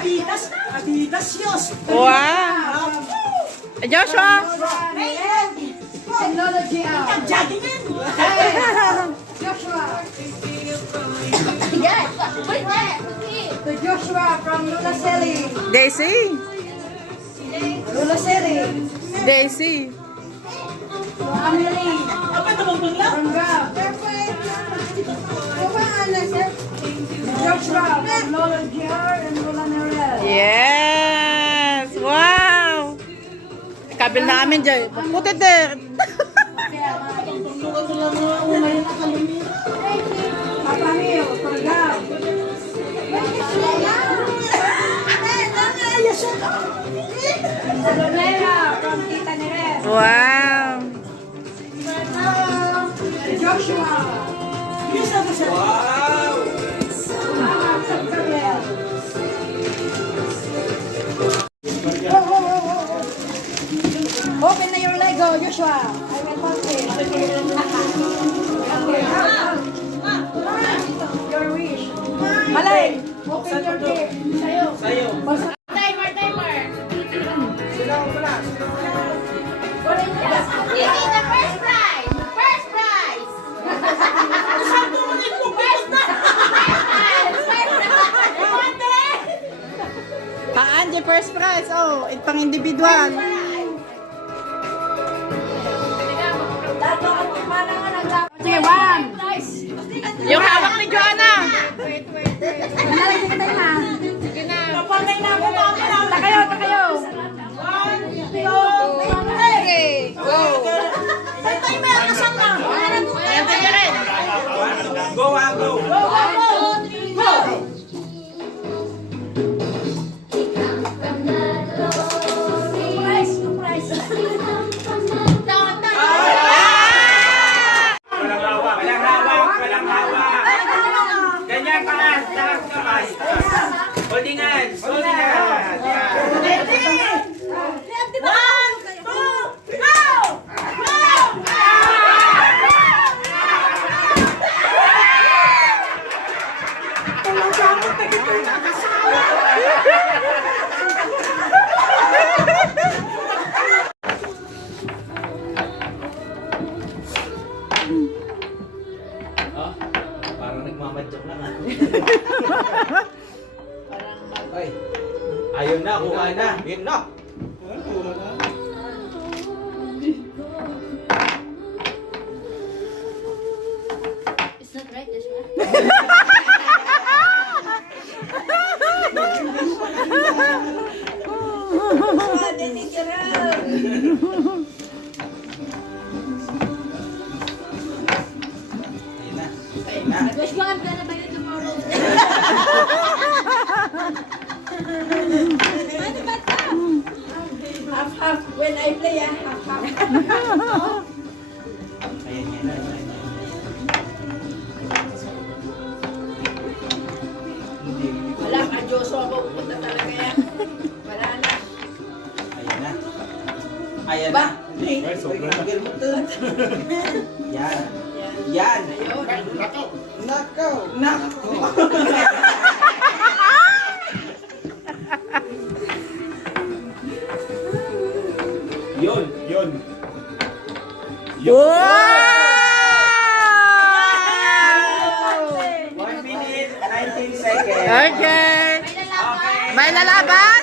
Adidas Yos. Wow! Joshua! And Lola JR. Jogging in. Joshua. Yes, put that. To Joshua from Lola Selly. Daisy! Lola Selly. Daisy! To Amelie. Apa tumungtong lang? From Gab. Joshua from Lola JR and Lola Narel. Yes! Wow! Kabil namin dyan. Puti din! Tungtungan mo lang mga unay na kalimira. Papa Mio from Gab. Salonera from Tita Neres. Wow! Joshua. Yes, ako siya. Mama from Gabriel. Open na your Lego, Joshua. I will help you. Okay. Your wish. Malay, open your gift. Sayo. Timer. This is the first prize. First prize. Saan tumunit mo? First na! Angie, first prize! Oh, it pang individual. Sige, one. Yung hawak ni Joanna! Malay, sige tayo na. Kapagay na ako mamaya. Takayo. 1, 2, 3. Go! Ay, tayo may akasan na. Ayan tayo rin! Go. Walang hawak. Ganyan taas kamay. Holding hands. Yan. Parang nagmamadyak lang ah. Ay, ayun na, kuha na. Yun na. It's not right, Joshua. Ayun na. Ayun na. Joshua, I'm gonna buy it tomorrow. Ano ba ito? Half. When I play, half. Ayan yan na. Wala ka, Joshua, pupunta talaga yan. Wala na. Ayan na. Ayan Ba? na. Yan. Yan. Nakaw. Yun. Wow! 1 minute, 19 seconds. Okay! Okay. May lalaban?